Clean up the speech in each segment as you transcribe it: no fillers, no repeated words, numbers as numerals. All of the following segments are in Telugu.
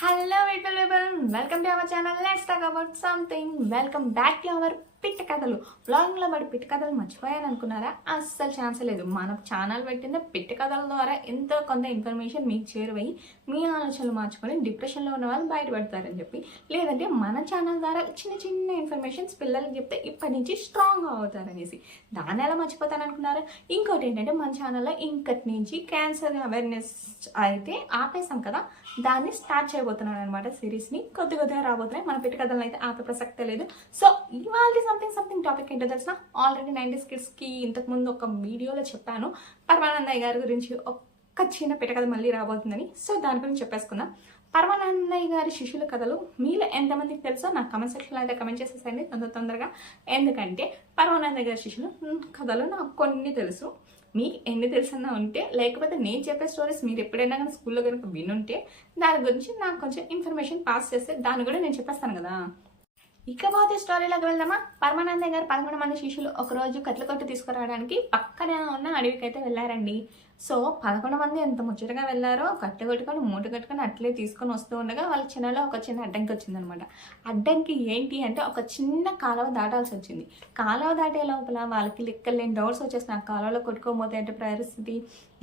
Hello people, welcome to our channel. Let's talk about something. Welcome back to our పిట్ట కథలు. వ్లాగింగ్లో పడి పిట్ట కథలు మర్చిపోయాను అనుకున్నారా? అస్సలు ఛాన్స్ లేదు. మన ఛానల్ పెట్టిన పిట్ట కథల ద్వారా ఎంతో కొంత ఇన్ఫర్మేషన్ మీకు చేరువయ్యి మీ ఆలోచనలు మార్చుకొని డిప్రెషన్లో ఉన్న వాళ్ళు బయటపడతారని చెప్పి, లేదంటే మన ఛానల్ ద్వారా చిన్న చిన్న ఇన్ఫర్మేషన్స్ పిల్లలకి చెప్తే ఇప్పటి నుంచి స్ట్రాంగ్గా అవుతారనేసి. దాన్ని ఎలా మర్చిపోతాను అనుకున్నారా? ఇంకోటి ఏంటంటే మన ఛానల్లో ఇంకటి నుంచి క్యాన్సర్ అవేర్నెస్ అయితే ఆపేసాం కదా, దాన్ని స్టార్ట్ చేయబోతున్నాను అనమాట. సిరీస్ని కొద్దిగా రాబోతున్నాయి. మన పిట్ట కథలను అయితే ఆపే ప్రసక్తే లేదు. సో ఇవాళ సంథింగ్ టాపిక్ ఏంటో తెలిసిన, ఆల్రెడీ 90s కిడ్స్కి ఇంతకుముందు ఒక వీడియోలో చెప్పాను పరమానందయ్య గారి గురించి. ఒక్క చిన్న పిట్ట కథ మళ్ళీ రాబోతుందని. సో దాని గురించి చెప్పేసుకుందాం. పరమానందయ్య గారి శిష్యుల కథలు మీలో ఎంతమందికి తెలుసో నాకు కమెంట్ సెక్షన్లో అయితే కమెంట్ చేసేసండి తొందరగా. ఎందుకంటే పరమానందయ్య గారి శిష్యుల కథలు నాకు కొన్ని తెలుసు. మీకు ఎన్ని తెలుసన్నా ఉంటే, లేకపోతే నేను చెప్పే స్టోరీస్ మీరు ఎప్పుడైనా కానీ స్కూల్లో కనుక వినుంటే దాని గురించి నాకు కొంచెం ఇన్ఫర్మేషన్ పాస్ చేస్తే దాన్ని కూడా నేను చెప్పేస్తాను కదా. ఇకపోతే స్టోరీలోకి వెళ్దామా. పరమానందయ్య గారు 11 మంది శిష్యులు ఒకరోజు కట్ల కొట్టు తీసుకురావడానికి పక్కన ఉన్న అడవికి అయితే వెళ్ళారండి. సో 11 మంది ఎంత ముచ్చటగా వెళ్ళారో, కట్టె కొట్టుకొని మూట కట్టుకొని అట్లే తీసుకొని వస్తూ ఉండగా వాళ్ళ చిన్నలో ఒక చిన్న అడ్డంకి వచ్చిందనమాట. అడ్డంకి ఏంటి అంటే ఒక చిన్న కాలువ దాటాల్సి వచ్చింది. కాలువ దాటే లోపల వాళ్ళకి లెక్కలేని డౌట్స్ వచ్చేసిన. ఆ కాలువలో కొట్టుకోకపోతే అంటే పరిస్థితి,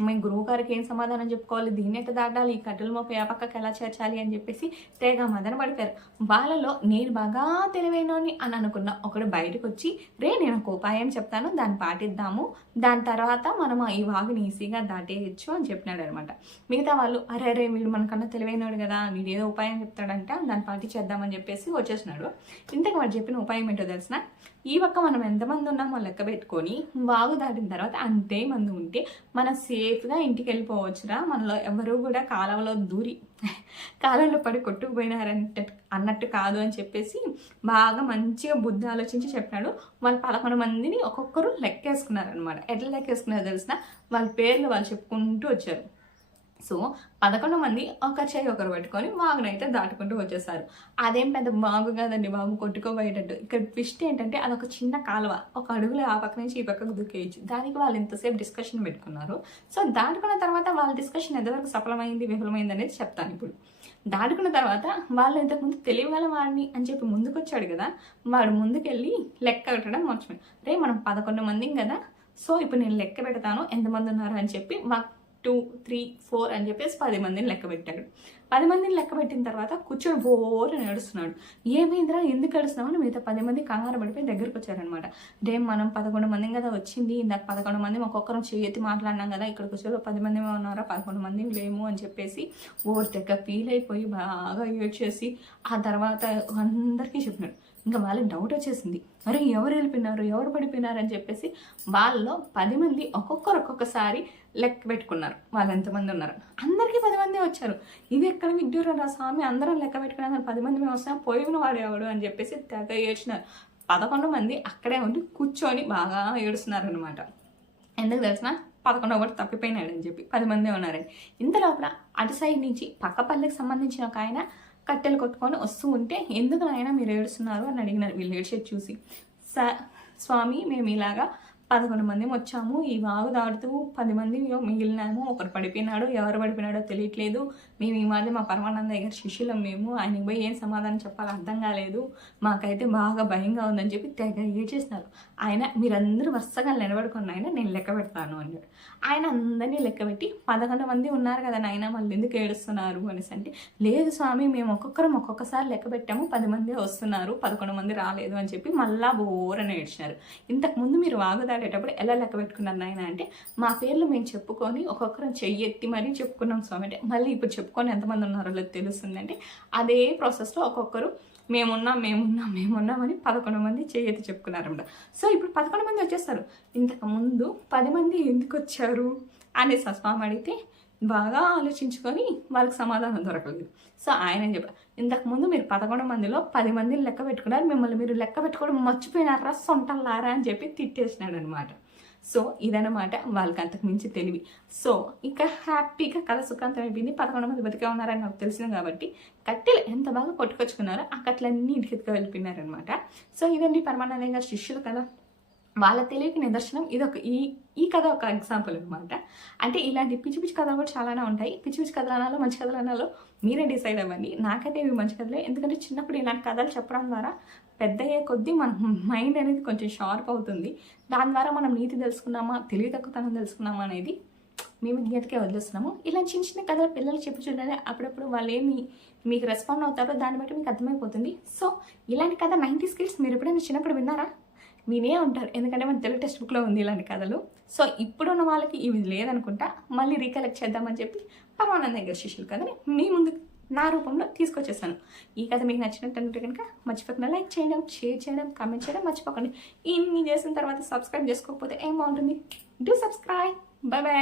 మేము గురువు గారికి ఏం సమాధానం చెప్పుకోవాలి, దీన్ని ఎట్ట దాటాలి, ఈ కట్టెల మోప ఏ పక్కకి ఎలా చేర్చాలి అని చెప్పేసి తెగ మదన పడిపోయారు. వాళ్ళలో నేను బాగా తెలివైనని అని అనుకున్న ఒకడు బయటకు వచ్చి, నేను ఒక ఉపాయం చెప్తాను, దాన్ని పాటిద్దాము, దాని తర్వాత మనం ఈ వాగుని ఈజీగా దాటేయచ్చు అని చెప్పినాడు అనమాట. మిగతా వాళ్ళు అరే వీడు మనకన్నా తెలివైనడు కదా, వీడు ఏదో ఉపాయం చెప్తాడంట, దాన్ని పాటించేద్దామని చెప్పేసి వచ్చేసినాడు. ఇంతకు వాడు చెప్పిన ఉపాయం ఏంటో తెలిసిన, ఈ పక్క మనం ఎంతమంది ఉన్నామో లెక్క పెట్టుకొని వాగు దాటిన తర్వాత అంతే మంది ఉంటే మనం సేఫ్గా ఇంటికి వెళ్ళిపోవచ్చురా, మనలో ఎవరు కూడా కాలువలో దూరి కాలంలో పడి కొట్టుకుపోయినారంటే అన్నట్టు కాదు అని చెప్పేసి బాగా మంచిగా బుద్ధి ఆలోచించి చెప్పినాడు. వాళ్ళు 11 మందిని ఒక్కొక్కరు లెక్కేసుకున్నారనమాట. ఎట్లా లెక్కేసుకున్నారో తెలిసిన, వాళ్ళ పేర్లు వాళ్ళు చెప్పుకుంటూ వచ్చారు. సో 11 మంది ఒక చేయి ఒకరు పట్టుకొని వాగునైతే దాటుకుంటూ వచ్చేసారు. అదేం పెద్ద వాగు కాదండి, వాగు కొట్టుకోబోయేటట్టు. ఇక్కడ ట్విస్ట్ ఏంటంటే అదొక చిన్న కాలువ, ఒక అడుగులో ఆ పక్క నుంచి ఈ పక్కకు దూకేయచ్చు. దానికి వాళ్ళు ఇంతసేపు డిస్కషన్ పెట్టుకున్నారు. సో దాటుకున్న తర్వాత వాళ్ళ డిస్కషన్ ఎంతవరకు సఫలమైంది విఫలమైంది అనేది చెప్తాను ఇప్పుడు. దాటుకున్న తర్వాత వాళ్ళు ఇంతకుముందు తెలియగల వాడిని అని చెప్పి ముందుకు వచ్చాడు కదా, వాడు ముందుకెళ్ళి లెక్క పెట్టడం మర్చిపోయాడు. మనం 11 మందిం కదా, సో ఇప్పుడు నేను లెక్క పెడతాను ఎంతమంది ఉన్నారు అని చెప్పి 1 2 3 4 అని చెప్పేసి 10 మందిని లెక్క పెట్టాడు. 10 మందిని లెక్క పెట్టిన తర్వాత కూర్చొని బోరు నడుస్తున్నాడు. ఏమైందిరా, ఎందుకు నడుస్తున్నావు అని మిగతా 10 మంది కంగారు పడిపోయి దగ్గరకు వచ్చారనమాట. మనం 11 మంది కదా వచ్చింది, ఇందాక 11 మంది ఒక్కొక్కరు చేతి మాట్లాడినాం కదా, ఇక్కడికి వచ్చే 10 మంది ఉన్నారా, 11 మంది లేము అని చెప్పేసి దగ్గర ఫీల్ అయిపోయి బాగా ఏడ్చేసి ఆ తర్వాత అందరికీ చెప్పినాడు. ఇంకా వాళ్ళకి డౌట్ వచ్చేసింది, అరే ఎవరు వెళ్ళిపోయినారు, ఎవరు పడిపోయినారు అని చెప్పేసి వాళ్ళలో 10 మంది ఒక్కొక్కసారి లెక్క పెట్టుకున్నారు వాళ్ళు ఎంతమంది ఉన్నారు. అందరికీ 10 మంది వచ్చారు. ఇది ఎక్కడ విడ్డూరం రా స్వామి, అందరం లెక్క పెట్టుకున్నాం, 10 మంది మేము వస్తాం, పోయిన వాడు ఎవడు అని చెప్పేసి తెగ ఏడ్చినారు. 11 మంది అక్కడే ఉండి కూర్చొని బాగా ఏడుస్తున్నారు అనమాట. ఎందుకు తెలిసిన, 11వ ఒకటి తప్పిపోయినాడు అని చెప్పి 10 మంది ఉన్నారని. ఇంత లోపల అటు సైడ్ నుంచి పక్క పల్లెకి సంబంధించిన ఒక ఆయన కట్టెలు కొట్టుకొని వస్తూ ఉంటే, ఎందుకు నాయన మీరు ఏడుస్తున్నారు అని అడిగినారు. వీళ్ళు ఏడ్చేది చూసి, స్వామి మేము ఇలాగా 11 మంది వచ్చాము, ఈ వాగు దాటుతూ 10 మంది మిగిలినాము, ఒకరు పడిపోయినాడు, ఎవరు పడిపోయినాడో తెలియట్లేదు, మేము ఈ మాది మా పరమానందయ్య గారి శిష్యులం, మేము ఆయనకి పోయి ఏం సమాధానం చెప్పాలో అర్థం కాలేదు, మాకైతే బాగా భయంగా ఉందని చెప్పి తెగ ఏడ్చేసినారు. ఆయన మీరందరూ వరుసగా నిలబడుకున్న ఆయన నేను లెక్క పెడతాను అన్నాడు. ఆయన అందరినీ లెక్క పెట్టి 11 మంది ఉన్నారు కదా నాయన, మళ్ళీ ఎందుకు ఏడుస్తున్నారు అనేసి అంటే, లేదు స్వామి మేము ఒక్కొక్కసారి లెక్క పెట్టాము, 10 మంది వస్తున్నారు, 11 మంది రాలేదు అని చెప్పి మళ్ళా బోరని ఏడ్చినారు. ఇంతకుముందు మీరు వాగు దాటేటప్పుడు ఎలా లెక్క పెట్టుకున్నారు నాయన అంటే, మా పేర్లు మేము చెప్పుకొని ఒక్కొక్కరం చెయ్యెత్తి మరీ చెప్పుకున్నాం స్వామి అంటే, మళ్ళీ ఇప్పుడు చెప్పుకొని ఎంతమంది ఉన్నారో తెలుస్తుంది అంటే, అదే ప్రాసెస్లో ఒక్కొక్కరు మేమున్నామని 11 మంది చేయెత్తి చెప్పుకున్నారన్నమాట. సో ఇప్పుడు 11 మంది వచ్చేస్తారు. ఇంతకుముందు 10 మంది ఎందుకు వచ్చారు అనేసి స్వామి అడిగితే బాగా ఆలోచించుకొని వాళ్ళకి సమాధానం దొరకలేదు. సో ఆయన చెప్పారు, ఇంతకుముందు మీరు 11 మందిలో 10 మందిని లెక్క పెట్టుకున్నారు, మిమ్మల్ని మీరు లెక్క పెట్టుకోవడం మర్చిపోయినారా సొంటల్లారా అని చెప్పి తిట్టేసినాడు అనమాట. సో ఇదనమాట వాళ్ళకి అంతకు మించి తెలివి. సో ఇంకా హ్యాపీగా కథ సుఖాంతం అయిపోయింది. 11 మంది బతికే ఉన్నారని నాకు తెలిసింది కాబట్టి కట్టెలు ఎంత బాగా కొట్టుకొచ్చుకున్నారో ఆ కట్టెలన్నీ ఇంటికి వెళ్ళిపోయినారనమాట. సో ఇదండి పరమానందయ్య గారి శిష్యులు కదా. వాళ్ళ తెలివికి నిదర్శనం ఇదొక ఈ కథ ఒక ఎగ్జాంపుల్ అనమాట. అంటే ఇలాంటి పిచ్చి పిచ్చి కథలు కూడా చాలానే ఉంటాయి. పిచ్చి పిచ్చి కథలు అనాలో మంచి కథలు అనాలో మీరే డిసైడ్ అవ్వండి. నాకైతే ఇవి మంచి కథలే, ఎందుకంటే చిన్నప్పుడు ఇలాంటి కథలు చెప్పడం ద్వారా పెద్ద అయ్యే కొద్దీ మన మైండ్ అనేది కొంచెం షార్ప్ అవుతుంది. దాని ద్వారా మనం నీతి తెలుసుకున్నామా, తెలివి తక్కువతనం తెలుసుకున్నామా అనేది మీ విజ్ఞతకే వదిలేస్తున్నాము. ఇలా చిన్న చిన్న కథలు పిల్లలు చెప్పి చూడండి, అప్పుడప్పుడు వాళ్ళు ఏమి మీకు రెస్పాండ్ అవుతారో దాన్ని బట్టి మీకు అర్థమైపోతుంది. సో ఇలాంటి కథ 90s కిడ్స్ మీరు ఎప్పుడైనా చిన్నప్పుడు విన్నారా? వినే ఉంటారు, ఎందుకంటే మన తెలుగు టెక్స్ట్ బుక్లో ఉంది ఇలాంటి కథలు. సో ఇప్పుడున్న వాళ్ళకి ఇవి లేదనుకుంటా, మళ్ళీ రీకలెక్ట్ చేద్దామని చెప్పి పరమానంద గారి శిష్యులు కథని మీ ముందు నా రూపంలో తీసుకొచ్చేసాను. ఈ కథ మీకు నచ్చినట్టు కనుక మర్చిపోకుండా లైక్ చేయడం, షేర్ చేయడం, కామెంట్ చేయడం మర్చిపోకండి. ఇన్ని చేసిన తర్వాత సబ్స్క్రైబ్ చేసుకోకపోతే ఏం బాగుంటుంది? Do subscribe. Bye bye.